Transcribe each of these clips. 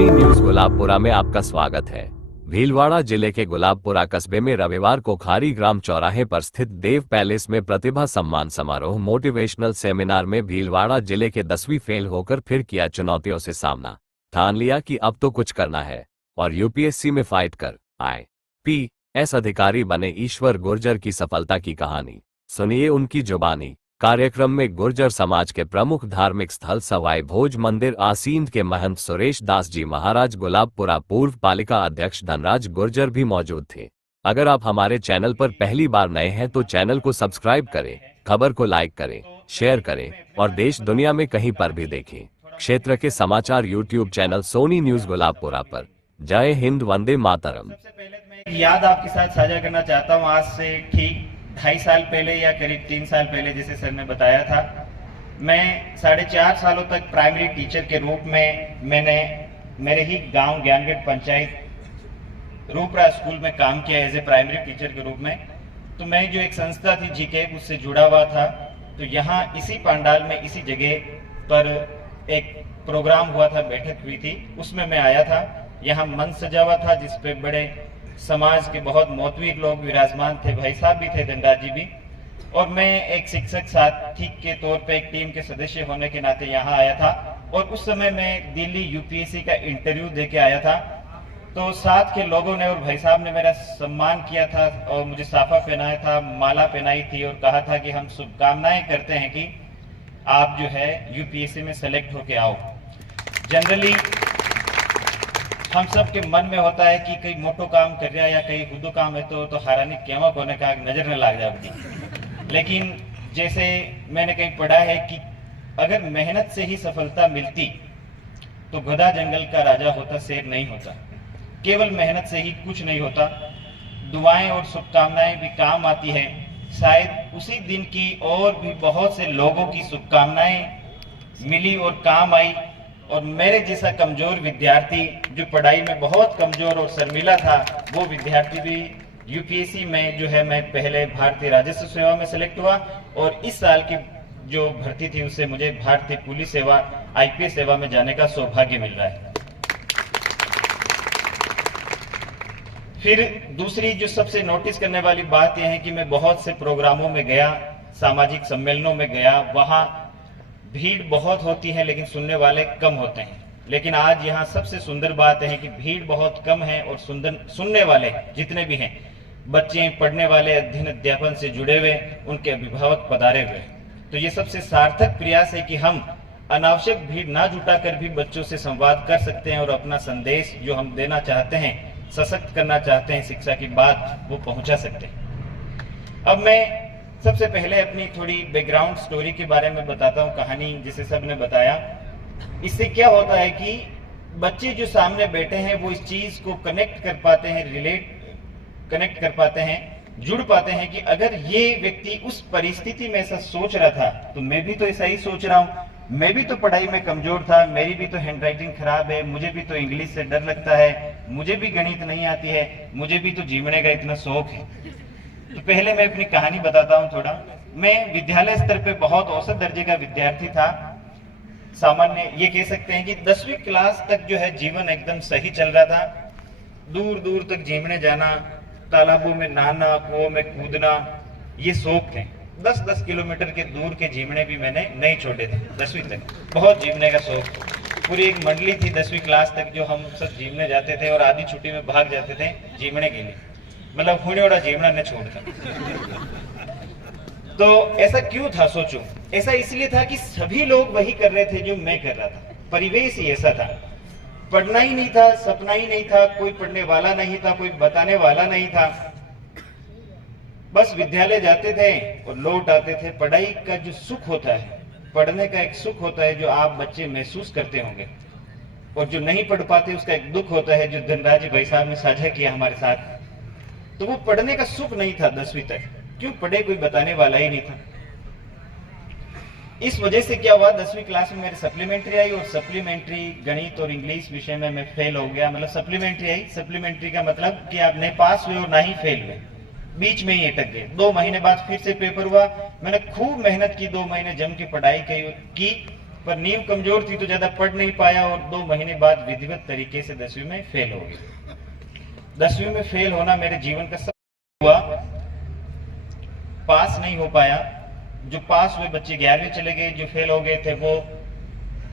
Soni news Gulabpura में आपका स्वागत है। भीलवाड़ा जिले के गुलाबपुरा कस्बे में रविवार को खारी ग्राम चौराहे पर स्थित देव पैलेस में प्रतिभा सम्मान समारोह मोटिवेशनल सेमिनार में भीलवाड़ा जिले के 10वीं फेल होकर फिर किया चुनौतियों से सामना, ठान लिया कि अब तो कुछ करना है और यूपीएससी में फाइट कर IPS अधिकारी बने ईश्वर गुर्जर की सफलता की कहानी सुनिए उनकी जुबानी। कार्यक्रम में गुर्जर समाज के प्रमुख धार्मिक स्थल सवाई भोज मंदिर आसींद के महंत सुरेश दास जी महाराज गुलाबपुरा पूर्व पालिका अध्यक्ष धनराज गुर्जर भी मौजूद थे। अगर आप हमारे चैनल पर पहली बार नए हैं तो चैनल को सब्सक्राइब करें, खबर को लाइक करें, शेयर करें और देश दुनिया में कहीं पर भी देखें। क्षेत्र के समाचार YouTube channel Sony news Gulabpura पर। जय हिंद, वंदे मातरम। सबसे पहले तो मैं एक याद आपके साथ साझा करना चाहता हूँ। आज से ठीक 2.5 साल पहले या करीब 3 साल पहले, जैसे सर ने बताया था, मैं 4.5 सालों तक प्राइमरी टीचर के रूप में मैंने मेरे ही गांव ज्ञानगढ़ पंचायत रूपरा स्कूल में काम किया एज ए प्राइमरी टीचर के रूप में। तो मैं जो एक संस्था थी जीके उससे जुड़ा हुआ था, तो यहाँ इसी पंडाल में इसी जगह पर एक प्रोग्राम हुआ था, बैठक हुई थी, उसमें मैं आया था। यहाँ मंच सजा हुआ था जिसपे बड़े समाज के बहुत मोतवीर लोग विराजमान थे, भाई साहब भी थे, धनराज जी भी, और मैं एक शिक्षक साथी के तौर पे एक टीम के सदस्य होने के नाते यहाँ आया था। और उस समय मैं दिल्ली यूपीएससी का इंटरव्यू देके आया था। तो साथ के लोगों ने और भाई साहब ने मेरा सम्मान किया था और मुझे साफा पहनाया था, माला पहनाई थी और कहा था कि हम शुभकामनाएं करते हैं कि आप जो है यूपीएससी में सेलेक्ट होके आओ। जनरली हम सब के मन में होता है कि कई मोटो काम कर रहा है या कई खुदो काम है तो हारानी केवक होने का नजर न लग जाती। लेकिन जैसे मैंने कहीं पढ़ा है कि अगर मेहनत से ही सफलता मिलती तो गधा जंगल का राजा होता, शेर नहीं होता। केवल मेहनत से ही कुछ नहीं होता, दुआएं और शुभकामनाएं भी काम आती है। शायद उसी दिन की और भी बहुत से लोगों की शुभकामनाएं मिली और काम आई। और मेरे जैसा कमजोर विद्यार्थी जो पढ़ाई में बहुत कमजोर और शर्मीला था, वो विद्यार्थी भी यूपीएससी में जो है मैं पहले भारतीय राजस्व सेवा में सिलेक्ट हुआ और इस साल की जो भर्ती थी उससे मुझे भारतीय पुलिस सेवा IPS सेवा में जाने का सौभाग्य मिल रहा है। फिर दूसरी जो सबसे नोटिस करने वाली बात यह है कि मैं बहुत से प्रोग्रामों में गया, सामाजिक सम्मेलनों में गया, वहां भीड़ बहुत होती है लेकिन सुनने वाले कम होते हैं। लेकिन आज यहाँ सबसे सुंदर बात है कि भीड़ बहुत कम है और सुनने वाले जितने भी हैं, बच्चे, पढ़ने वाले, अध्ययन अध्यापन से जुड़े हुए, उनके अभिभावक पधारे हुए। तो ये सबसे सार्थक प्रयास है कि हम अनावश्यक भीड़ ना जुटाकर भी बच्चों से संवाद कर सकते हैं और अपना संदेश जो हम देना चाहते हैं, सशक्त करना चाहते हैं, शिक्षा की बात, वो पहुंचा सकते हैं। अब मैं सबसे पहले अपनी थोड़ी बैकग्राउंड स्टोरी के बारे में बताता हूँ, कहानी जिसे सब ने बताया। इससे क्या होता है कि बच्चे जो सामने बैठे हैं वो इस चीज को कनेक्ट कर पाते हैं, कनेक्ट कर पाते हैं, जुड़ पाते हैं कि अगर ये व्यक्ति उस परिस्थिति में ऐसा सोच रहा था तो मैं भी तो ऐसा ही सोच रहा हूँ। मैं भी तो पढ़ाई में कमजोर था, मेरी भी तो हैंडराइटिंग खराब है, मुझे भी तो इंग्लिश से डर लगता है, मुझे भी गणित नहीं आती है, मुझे भी तो जीवने का इतना शौक है। तो पहले मैं अपनी कहानी बताता हूँ थोड़ा। मैं विद्यालय स्तर पे बहुत औसत दर्जे का विद्यार्थी था। सामान्य ये कह सकते हैं कि 10वीं क्लास तक जो है जीवन एकदम सही चल रहा था। दूर दूर तक झीमने जाना, तालाबों में नहाना, कुओं में कूदना, ये शौक थे। 10-10 किलोमीटर के दूर के झीमने भी मैंने नहीं छोड़े थे 10वीं तक। बहुत झीमने का शौक। पूरी एक मंडली थी 10वीं क्लास तक जो हम सब झीमने जाते थे और आधी छुट्टी में भाग जाते थे झीमने के लिए। मतलब होने वाला जीवना न छोड़ता। तो ऐसा क्यों था, सोचो। ऐसा इसलिए था कि सभी लोग वही कर रहे थे जो मैं कर रहा था। परिवेश ही ऐसा था। पढ़ना ही नहीं था, सपना ही नहीं था, कोई पढ़ने वाला नहीं था, कोई बताने वाला नहीं था। बस विद्यालय जाते थे और लौट आते थे। पढ़ाई का जो सुख होता है, पढ़ने का एक सुख होता है जो आप बच्चे महसूस करते होंगे, और जो नहीं पढ़ पाते उसका एक दुख होता है जो धनराज भाई साहब ने साझा किया हमारे साथ। तो वो पढ़ने का सुख नहीं था 10वीं तक। क्यों पढ़े, कोई बताने वाला ही नहीं था। इस वजह से क्या हुआ, 10वीं क्लास में मेरे सप्लीमेंट्री आई और सप्लीमेंट्री गणित और इंग्लिश विषय में मैं फेल हो गया। मतलब सप्लीमेंट्री आई, सप्लीमेंट्री का मतलब कि आप नहीं पास हुए और ना ही फेल हुए, बीच में ही अटक गए। 2 महीने बाद फिर से पेपर हुआ। मैंने खूब मेहनत की, 2 महीने जम के पढ़ाई की पर नींव कमजोर थी तो ज्यादा पढ़ नहीं पाया और 2 महीने बाद विधिवत तरीके से 10वीं में फेल हो गया। 10वीं में फेल होना मेरे जीवन का सब हुआ, पास नहीं हो पाया। जो पास हुए बच्चे 11वीं चले गए, जो फेल हो गए थे वो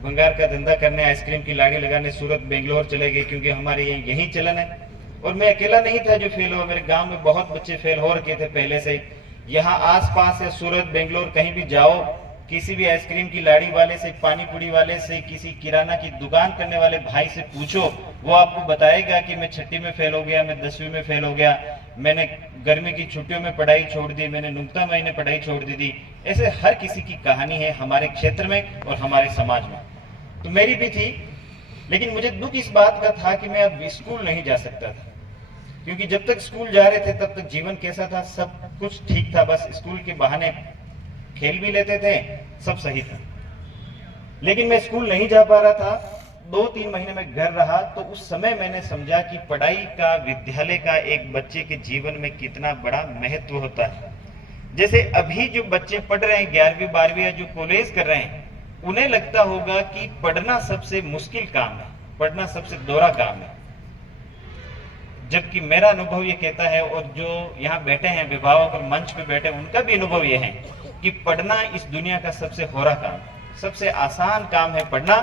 भंगार का धंधा करने, आइसक्रीम की लाड़ी लगाने सूरत बेंगलोर चले गए, क्योंकि हमारे यही चलन है। और मैं अकेला नहीं था जो फेल हुआ, मेरे गांव में बहुत बच्चे फेल हो रखे थे पहले से। यहाँ आसपास या सूरत बेंगलोर कहीं भी जाओ, किसी भी आइसक्रीम की लाड़ी वाले से, पानी पूरी वाले से, किसी किराना की दुकान करने वाले भाई से पूछो, वो आपको बताएगा कि मैं 6ठी में फेल हो गया, मैं 10वीं में फेल हो गया, मैंने गर्मी की छुट्टियों में पढ़ाई छोड़ दी, मैंने नुक्ता महीने पढ़ाई छोड़ दी थी। ऐसे हर किसी की कहानी है हमारे क्षेत्र में और हमारे समाज में। तो मेरी भी थी, लेकिन मुझे दुख इस बात का था कि मैं अब स्कूल नहीं जा सकता था, क्योंकि जब तक स्कूल जा रहे थे तब तक जीवन कैसा था, सब कुछ ठीक था, बस स्कूल के बहाने खेल भी लेते थे, सब सही था। लेकिन मैं स्कूल नहीं जा पा रहा था। 2-3 महीने में घर रहा तो उस समय मैंने समझा कि पढ़ाई का, विद्यालय का एक बच्चे के जीवन में कितना बड़ा महत्व होता है। जैसे अभी जो बच्चे पढ़ रहे हैं 11वीं 12वीं या जो कॉलेज कर रहे हैं, उन्हें लगता होगा कि पढ़ना सबसे मुश्किल काम है, पढ़ना सबसे दोहरा काम है, जबकि मेरा अनुभव ये कहता है, और जो यहाँ बैठे हैं अभिभावक और मंच पे बैठे उनका भी अनुभव ये है कि पढ़ना इस दुनिया का सबसे होरा काम, सबसे आसान काम है पढ़ना,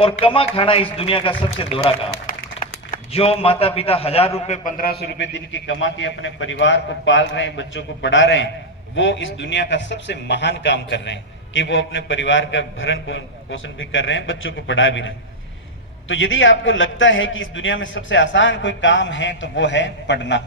और कमा खाना इस दुनिया का सबसे दोहरा काम। जो माता पिता 1000 रुपए 1500 रुपए दिन की कमा के अपने परिवार को पाल रहे हैं, बच्चों को पढ़ा रहे हैं, वो इस दुनिया का सबसे महान काम कर रहे हैं कि वो अपने परिवार का भरण पोषण भी कर रहे हैं, बच्चों को पढ़ा भी रहे हैं। तो यदि आपको लगता है कि इस दुनिया में सबसे आसान कोई काम है तो वो है पढ़ना।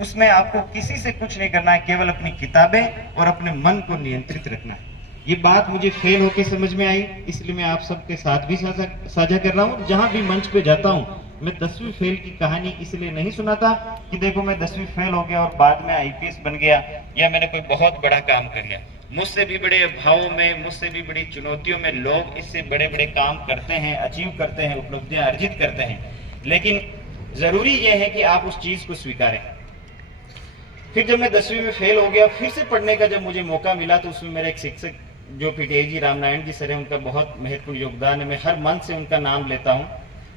उसमें आपको किसी से कुछ नहीं करना है, केवल अपनी किताबें और अपने मन को नियंत्रित रखना है। ये बात मुझे फेल होके समझ में आई, इसलिए मैं आप सबके साथ भी साझा कर रहा हूँ। जहां भी मंच पे जाता हूँ मैं 10वीं फेल की कहानी इसलिए नहीं सुनाता कि देखो मैं 10वीं फेल हो गया और बाद में आईपीएस बन गया या मैंने कोई बहुत बड़ा काम कर लिया। मुझसे भी बड़े अभावों में, मुझसे भी बड़ी चुनौतियों में लोग इससे बड़े बड़े काम करते हैं, अचीव करते हैं, उपलब्धियां अर्जित करते हैं। लेकिन जरूरी यह है कि आप उस चीज को स्वीकारें। फिर जब मैं 10वीं में फेल हो गया, फिर से पढ़ने का जब मुझे मौका मिला तो उसमें मेरे एक शिक्षक जो पीटीआई जी रामनारायण जी सर है, उनका बहुत महत्वपूर्ण योगदान है। मैं हर मन से उनका नाम लेता हूँ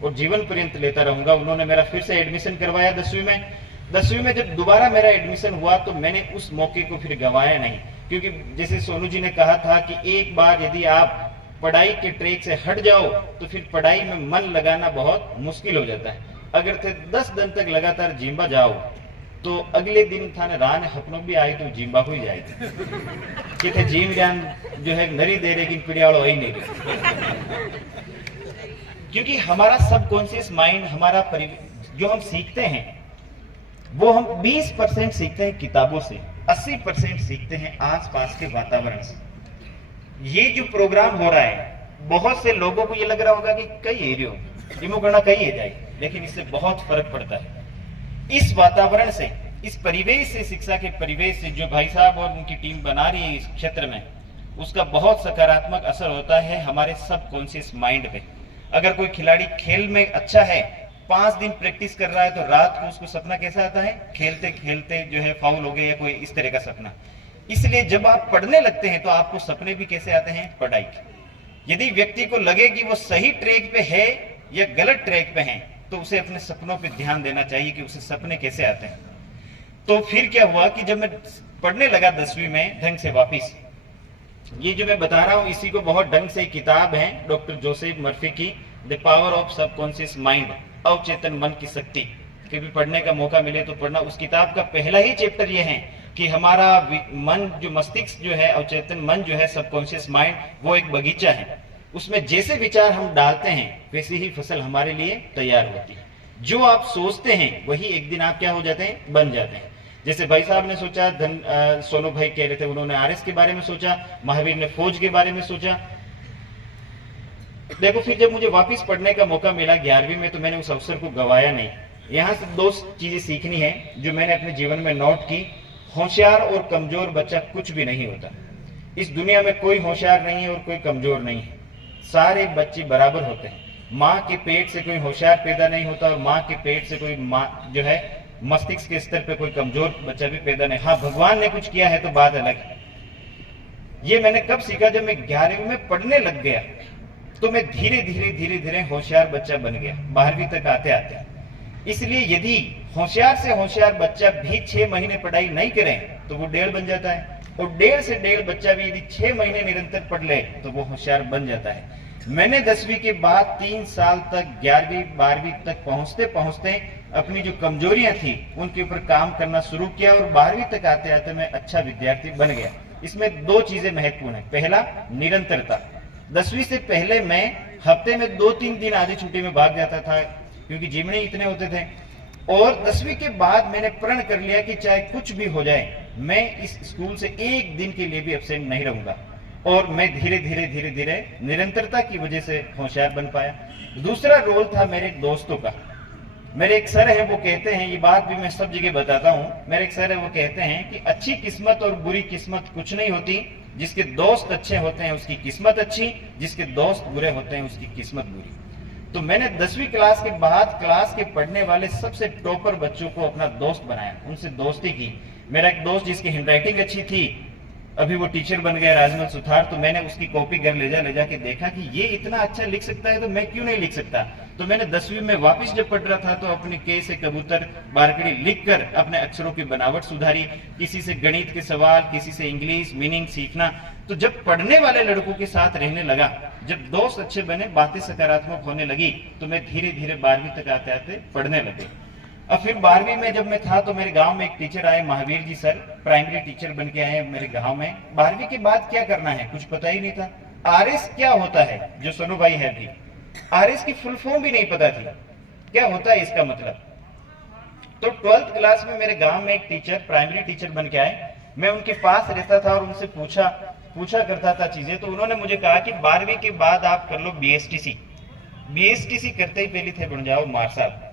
और जीवन पर्यंत लेता रहूंगा। उन्होंने मेरा फिर से एडमिशन करवाया 10वीं में। 10वीं में जब दोबारा मेरा एडमिशन हुआ तो मैंने उस मौके को फिर गंवाया नहीं, क्योंकि जैसे सोनू जी ने कहा था कि एक बार यदि आप पढ़ाई के ट्रैक से हट जाओ तो फिर पढ़ाई में मन लगाना बहुत मुश्किल हो जाता है। अगर थे 10 दिन तक लगातार जिम्बा जाओ तो अगले दिन थाने राह ने हपनों भी आई तो जिम्बा हो ही जाएगी कि थे जीव ज्ञान जो है नरी दे लेकिन पिड़ियाड़ो ही नहीं दे। क्योंकि हमारा सबकॉन्शियस माइंड, हमारा जो हम सीखते हैं वो हम 20% सीखते हैं किताबों से, 80% सीखते हैं आसपास के वातावरण से। ये जो प्रोग्राम हो रहा है, बहुत से लोगों को ये लग रहा होगा कि कई एरियो जिमो करना कई है जाए, लेकिन इससे बहुत फर्क पड़ता है। इस वातावरण से, इस परिवेश से, शिक्षा के परिवेश से जो भाई साहब और उनकी टीम बना रही है इस क्षेत्र में, उसका बहुत सकारात्मक असर होता है हमारे सबकॉन्शियस माइंड पे। अगर कोई खिलाड़ी खेल में अच्छा है, 5 दिन प्रैक्टिस कर रहा है, तो रात को उसको सपना कैसा आता है, खेलते खेलते जो है फाउल हो गए या कोई इस तरह का सपना। इसलिए जब आप पढ़ने लगते हैं तो आपको सपने भी कैसे आते हैं, पढ़ाई के। यदि व्यक्ति को लगे कि वो सही ट्रैक पे है या गलत ट्रैक पे है तो उसे अपने सपनों पे ध्यान देना चाहिए कि उसे सपने कैसे आते हैं। तो फिर क्या हुआ कि जब मैं पढ़ने लगा 10वीं में ढंग से वापिस, ये जो मैं बता रहा हूँ इसी को बहुत ढंग से किताब है डॉक्टर जोसेफ मर्फी की, the power of subconscious mind, अवचेतन मन की शक्ति। कभी पढ़ने का मौका मिले तो पढ़ना। उस किताब का पहला ही चैप्टर ये है कि हमारा मन जो मस्तिष्क जो है, अवचेतन मन जो है, सबकॉन्शियस माइंड, वो एक बगीचा है। उसमें जैसे विचार हम डालते हैं वैसी ही फसल हमारे लिए तैयार होती है। जो आप सोचते हैं वही एक दिन आप क्या हो जाते हैं, बन जाते हैं। जैसे भाई साहब ने सोचा, सोनू भाई कह रहे थे, उन्होंने आरएस के बारे में सोचा, महावीर ने फौज के बारे में सोचा। देखो फिर जब मुझे वापस पढ़ने का मौका मिला 11वीं में तो मैंने उस अवसर को गवाया नहीं। यहाँ से 2 चीजें सीखनी है जो मैंने अपने जीवन में नोट की। होशियार और कमजोर बच्चा कुछ भी नहीं होता। इस दुनिया में कोई होशियार नहीं है और कोई कमजोर नहीं है, सारे बच्चे बराबर होते हैं। माँ के पेट से कोई होशियार पैदा नहीं होता और माँ के पेट से कोई माँ जो है मस्तिष्क के स्तर पे कोई कमजोर बच्चा भी पैदा नहीं। हाँ, भगवान ने कुछ किया है तो बात अलग है। ये मैंने कब सीखा, जब मैं 11वीं में पढ़ने लग गया तो मैं धीरे धीरे होशियार बच्चा बन गया 12वीं तक आते आते। इसलिए यदि होशियार से होशियार बच्चा भी 6 महीने पढ़ाई नहीं करे तो वो 1.5 बन जाता है, और 1.5 से 1.5 बच्चा भी यदि 6 महीने निरंतर पढ़ ले तो वो होशियार बन जाता है। मैंने 10वीं के बाद 3 साल तक 11वीं 12वीं तक पहुंचते पहुंचते अपनी जो कमजोरियां थी उनके ऊपर काम करना शुरू किया, और 12वीं तक आते आते मैं अच्छा विद्यार्थी बन गया। इसमें 2 चीजें महत्वपूर्ण है। पहला, निरंतरता। 10वीं से पहले मैं हफ्ते में 2-3 दिन आधी छुट्टी में भाग जाता था क्योंकि जिमने इतने होते थे, और 10वीं के बाद मैंने प्रण कर लिया कि चाहे कुछ भी हो जाए मैं इस स्कूल से 1 दिन के लिए भी एब्सेंट नहीं रहूंगा, और मैं धीरे धीरे निरंतरता की वजह से होशियार बन पाया। दूसरा रोल था मेरे दोस्तों का। मेरे एक सर है, वो कहते हैं, ये बात भी मैं सब जगह बताता हूँ, मेरे एक सर है वो कहते हैं कि अच्छी किस्मत और बुरी किस्मत कुछ नहीं होती, जिसके दोस्त अच्छे होते हैं उसकी किस्मत अच्छी, जिसके दोस्त बुरे होते हैं उसकी किस्मत बुरी। तो मैंने 10वीं क्लास के बाद क्लास के पढ़ने वाले सबसे टॉपर बच्चों को अपना दोस्त बनाया, उनसे दोस्ती की। मेरा एक दोस्त जिसकी हैंडराइटिंग अच्छी थी, अभी वो टीचर बन गया, राजमल सुथार, तो मैंने उसकी कॉपी घर ले जाके देखा कि ये इतना अच्छा लिख सकता है तो मैं क्यों नहीं लिख सकता। तो मैंने 10वीं में वापस जब पढ़ रहा था तो अपने के से कबूतर बारकड़ी लिखकर अपने अक्षरों की बनावट सुधारी, किसी से गणित के सवाल, किसी से इंग्लिश मीनिंग सीखना। तो जब पढ़ने वाले लड़कों के साथ रहने लगा, जब दोस्त अच्छे बने, बातें सकारात्मक होने लगी, तो मैं धीरे धीरे 12वीं तक आते आते पढ़ने लगे। अब फिर 12वीं में जब मैं था तो मेरे गांव में एक टीचर आए, Mahavir ji sir, primary teacher बन के आए मेरे गांव में। 12वीं के बाद क्या करना है कुछ पता ही नहीं था। आरएस क्या होता है, जो सोनू भाई है अभी, आरएस की फुल फॉर्म भी नहीं पता थी, क्या होता है इसका मतलब। तो 12th क्लास में मेरे गांव में एक टीचर, प्राइमरी टीचर बन के आए, मैं उनके पास रहता था और उनसे पूछा करता था चीजें। तो उन्होंने मुझे कहा कि 12वीं के बाद आप कर लो बीएसटीसी। बीएसटीसी करते ही पहले थे बन जाओ मार साहब,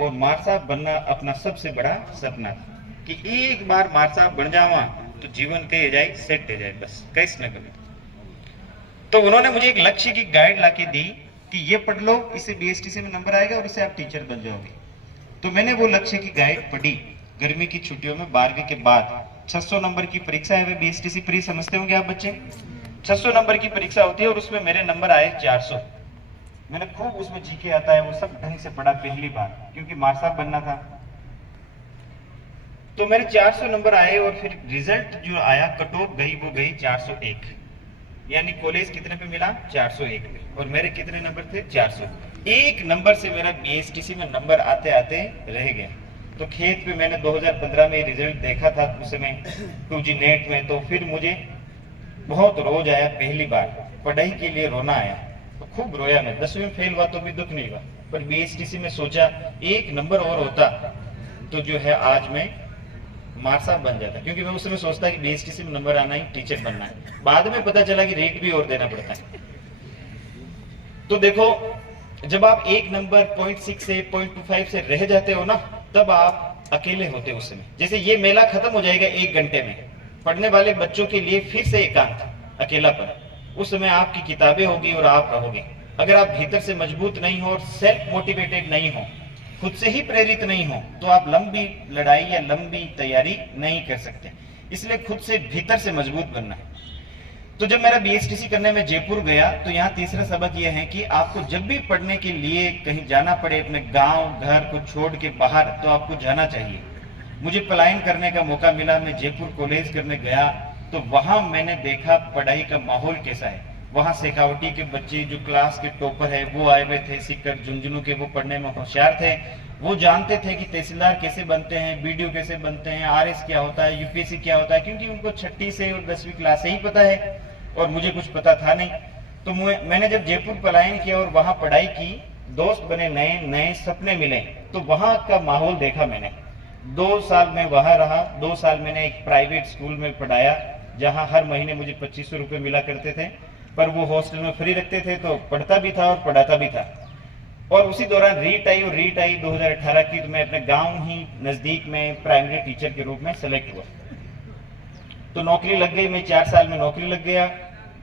और मार साहब बनना अपना सबसे बड़ा सपना था कि एक बार मार साहब बन जावा तो जीवन कहे जाए सेट हो जाए, बस कैसे न कभी। तो उन्होंने मुझे एक लक्ष्य की गाइड लाके दी कि ये पढ़ लो, इससे बीएसटीसी में नंबर आएगा और इससे आप टीचर बन जाओगे। तो मैंने वो लक्ष्य की गाइड पढ़ी गर्मी की छुट्टियों में 12वीं के बाद। 600 नंबर की परीक्षा है, बीएसटीसी प्री समझते होंगे आप बच्चे। 600 नंबर की परीक्षा होती है और उसमें मेरे नंबर आए 400। मैंने खूब उसमें जीके आता है वो सब ढंग से पढ़ा पहली बार, क्योंकि मार साहब बनना था। तो मेरे 400 नंबर आए और फिर रिजल्ट जो आया, कट ऑफ गई, वो गई 401, यानी कॉलेज कितने पे मिला 401 पे, और मेरे कितने नंबर थे 400। एक नंबर से मेरा बीएसटीसी में नंबर आते आते रह गया। तो खेत पे मैंने 2015 में रिजल्ट देखा था उस समय 2G नेट में, तो फिर मुझे बहुत रोज आया, पहली बार पढ़ाई के लिए रोना आया, तो खूब रोया मैं। 10वीं में फेल हुआ तो भी दुख नहीं हुआ, पर बीएसटीसी में सोचा एक नंबर और होता तो जो है आज मैं मार साहब बन जाता, क्योंकि मैं उस समय सोचता कि बीएसटीसी में नंबर आना ही टीचर बनना है। बाद में पता चला कि रेट भी और देना पड़ता है। तो देखो, जब आप एक नंबर 0.6 से 0.25 से रह जाते हो ना, तब आप अकेले होते हो उस समय। जैसे ये मेला खत्म हो जाएगा 1 घंटे में, पढ़ने वाले बच्चों के लिए फिर से एकांत, अकेलापन। उस समय आपकी किताबें होगी और आप रहोगे। अगर आप भीतर से मजबूत नहीं हो और सेल्फ मोटिवेटेड नहीं हो, खुद से ही प्रेरित नहीं हो, तो आप लंबी लड़ाई या लंबी तैयारी नहीं कर सकते। इसलिए खुद से भीतर से मजबूत बनना है। तो जब मेरा बीएसटीसी करने में जयपुर गया, तो यहाँ तीसरा सबक यह है कि आपको जब भी पढ़ने के लिए कहीं जाना पड़े, अपने गांव घर को छोड़ के बाहर, तो आपको जाना चाहिए। मुझे पलायन करने का मौका मिला, मैं जयपुर कॉलेज करने गया, तो वहां मैंने देखा पढ़ाई का माहौल कैसा है। वहां शेखावटी के बच्चे जो क्लास के टॉपर है वो आए हुए थे, सिक्कर झुंझुनू के, वो पढ़ने में होशियार थे। वो जानते थे कि तहसीलदार कैसे बनते हैं, बीडीओ कैसे बनते हैं, आरएस क्या होता है, यूपीएससी क्या होता है, क्योंकि उनको 6ठी से और 10वीं क्लास से ही पता है और मुझे कुछ पता था नहीं। तो मैंने जब जयपुर पलायन किया और वहां पढ़ाई की, दोस्त बने, नए नए सपने मिले, तो वहां का माहौल देखा मैंने। 2 साल में वहां रहा। 2 साल मैंने एक प्राइवेट स्कूल में पढ़ाया, जहां हर महीने मुझे 2500 रुपए मिला करते थे, पर वो हॉस्टल में फ्री रखते थे, तो पढ़ता भी था और पढ़ाता भी था। और उसी दौरान रीट आई 2018 की, तो मैं अपने गांव ही नजदीक में प्राइमरी टीचर के रूप में सेलेक्ट हुआ। तो नौकरी लग गई, मैं 4 साल में नौकरी लग गया।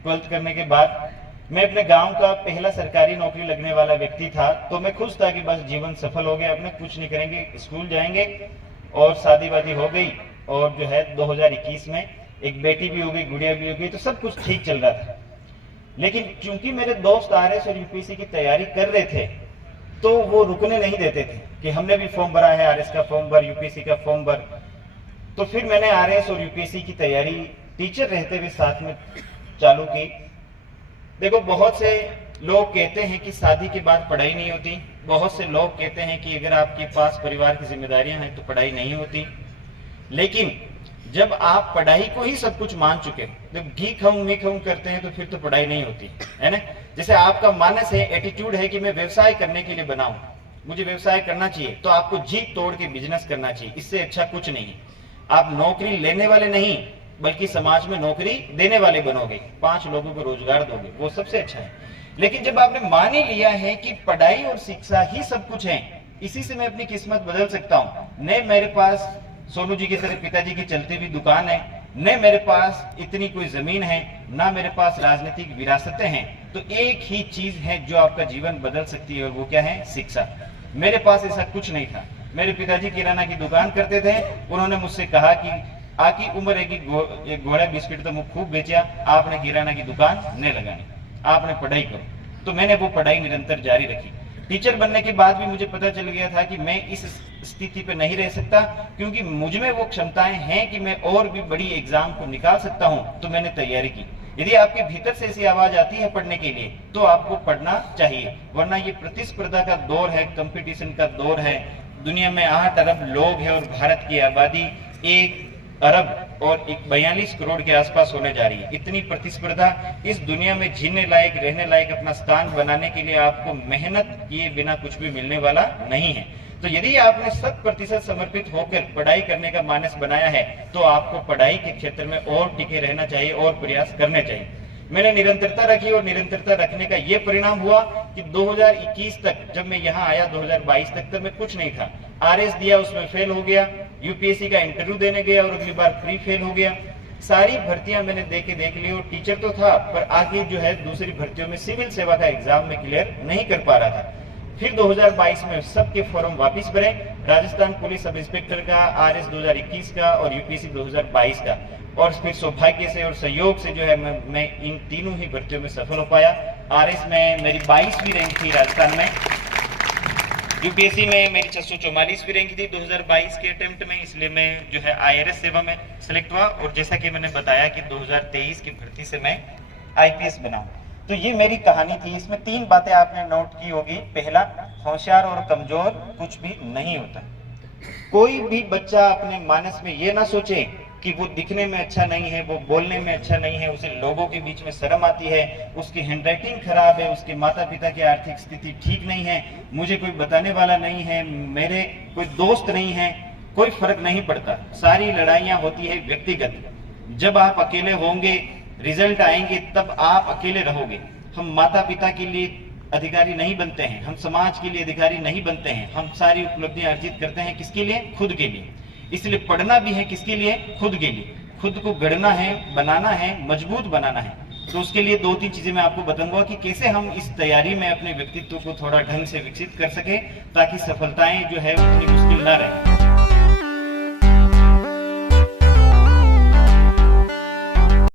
12th करने के बाद मैं अपने गांव का पहला सरकारी नौकरी लगने वाला व्यक्ति था, तो मैं खुश था कि बस जीवन सफल हो गया, अपने कुछ नहीं करेंगे, स्कूल जाएंगे। और शादी वादी हो गई, और जो है 2021 में एक बेटी भी हो गई, गुड़िया भी हो गई, तो सब कुछ ठीक चल रहा था। लेकिन चूंकि मेरे दोस्त आरएस और यूपीएससी की तैयारी कर रहे थे, तो वो रुकने नहीं देते थे कि हमने भी फॉर्म भरा है, आरएस का फॉर्म भर, यूपीएससी का फॉर्म भर। तो फिर मैंने आरएस और यूपीएससी की तैयारी टीचर रहते हुए साथ में चालू की। देखो, बहुत से लोग कहते हैं कि शादी के बाद पढ़ाई नहीं होती, बहुत से लोग कहते हैं कि अगर आपके पास परिवार की जिम्मेदारियां हैं तो पढ़ाई नहीं होती। लेकिन जब आप पढ़ाई को ही सब कुछ मान चुके, जब घी खाऊं मी खाऊं करते हैं, तो फिर तो पढ़ाई नहीं होती है ना। जैसे आपका मानस है, एटीट्यूड है कि मैं व्यवसाय करने के लिए बनाऊं, मुझे व्यवसाय करना चाहिए, तो आपको जी तोड़ के बिजनेस करना चाहिए। इससे अच्छा कुछ नहीं। आप नौकरी लेने वाले नहीं, बल्कि समाज में नौकरी देने वाले बनोगे, 5 लोगों को रोजगार दोगे, वो सबसे अच्छा है। लेकिन जब आपने मान ही लिया है कि पढ़ाई और शिक्षा ही सब कुछ है, इसी से मैं अपनी किस्मत बदल सकता हूँ, न मेरे पास सोनू जी की तरह पिताजी की चलती हुई दुकान है, न मेरे पास इतनी कोई जमीन है, ना मेरे पास राजनीतिक विरासतें हैं, तो एक ही चीज है जो आपका जीवन बदल सकती है, और वो क्या है? शिक्षा। मेरे पास ऐसा कुछ नहीं था। मेरे पिताजी किराना की दुकान करते थे। उन्होंने मुझसे कहा कि आकी उम्र है कि एक घोड़ा बिस्किट तो मुझे खूब बेचा, आपने किराना की दुकान नहीं लगानी, आपने पढ़ाई करो। तो मैंने वो पढ़ाई निरंतर जारी रखी। टीचर बनने के बाद भी मुझे पता चल गया था कि मैं इस स्थिति पे नहीं रह सकता, क्योंकि मुझ में वो क्षमताएं हैं कि मैं और भी बड़ी एग्जाम को निकाल सकता हूं। तो मैंने तैयारी की। यदि आपके भीतर से ऐसी आवाज आती है पढ़ने के लिए, तो आपको पढ़ना चाहिए, वरना ये प्रतिस्पर्धा का दौर है, कंपटीशन का दौर है। दुनिया में 8 अरब लोग हैं और भारत की आबादी 1 अरब और 42 करोड़ के आसपास होने जा रही है। इतनी प्रतिस्पर्धा, इस दुनिया में जीने लायक, रहने लायक अपना स्थान बनाने के लिए आपको मेहनत किए बिना कुछ भी मिलने वाला नहीं है। तो यदि आपने 100% समर्पित होकर पढ़ाई करने का मानस बनाया है, तो आपको पढ़ाई के क्षेत्र में और टिके रहना चाहिए और प्रयास करने चाहिए। मैंने निरंतरता रखी, और निरंतरता रखने का ये परिणाम हुआ कि 2021 तक, जब मैं यहाँ आया 2022 तक मैं कुछ नहीं था। आरएस दिया, उसमें फेल हो गया, यूपीएससी का इंटरव्यू देने गया और अगली बार प्री फेल हो गया। सारी भर्तियां मैंने देख ली, और टीचर तो था, पर आगे जो है दूसरी भर्तियों में सिविल सेवा का एग्जाम में क्लियर नहीं कर पा रहा था। फिर 2022 में सबके फॉर्म वापस भरे, राजस्थान पुलिस सब इंस्पेक्टर का, आरएस 2021 का और यूपीएससी 2022 का। और फिर सौभाग्य से और सहयोग से जो है मैं इन तीनों ही भर्तियों में सफल हो पाया। आरएस में मेरी 22वीं रैंक थी राजस्थान में, यूपीएससी में मेरी 644वीं रैंक थी 2022 के अटेम्प्ट में, इसलिए मैं जो है आईआरएस सेवा में सिलेक्ट हुआ। और जैसा कि मैंने बताया कि 2023 की भर्ती से मैं आईपीएस बना। तो ये मेरी कहानी थी। इसमें 3 बातें आपने नोट की होगी। पहला, होशियार और कमजोर कुछ भी नहीं होता। कोई भी बच्चा अपने मानस में ये ना सोचे कि वो दिखने में अच्छा नहीं है, वो बोलने में अच्छा नहीं है, उसे लोगों के बीच में शर्म आती है, उसकी हैंडराइटिंग खराब है, उसके माता पिता की आर्थिक स्थिति ठीक नहीं है, मुझे कोई बताने वाला नहीं है, मेरे कोई दोस्त नहीं है, कोई फर्क नहीं पड़ता। सारी लड़ाइयां होती है व्यक्तिगत। जब आप अकेले होंगे, रिजल्ट आएंगे, तब आप अकेले रहोगे। हम माता पिता के लिए अधिकारी नहीं बनते हैं, हम समाज के लिए अधिकारी नहीं बनते हैं। हम सारी उपलब्धियां अर्जित करते हैं किसके लिए? खुद के लिए। इसलिए पढ़ना भी है किसके लिए? खुद के लिए। खुद को गढ़ना है, बनाना है, मजबूत बनाना है। तो उसके लिए 2-3 चीजें मैं आपको बताऊंगा कि कैसे हम इस तैयारी में अपने व्यक्तित्व को थोड़ा ढंग से विकसित कर सके, ताकि सफलताएं जो है उतनी मुश्किल ना रहे।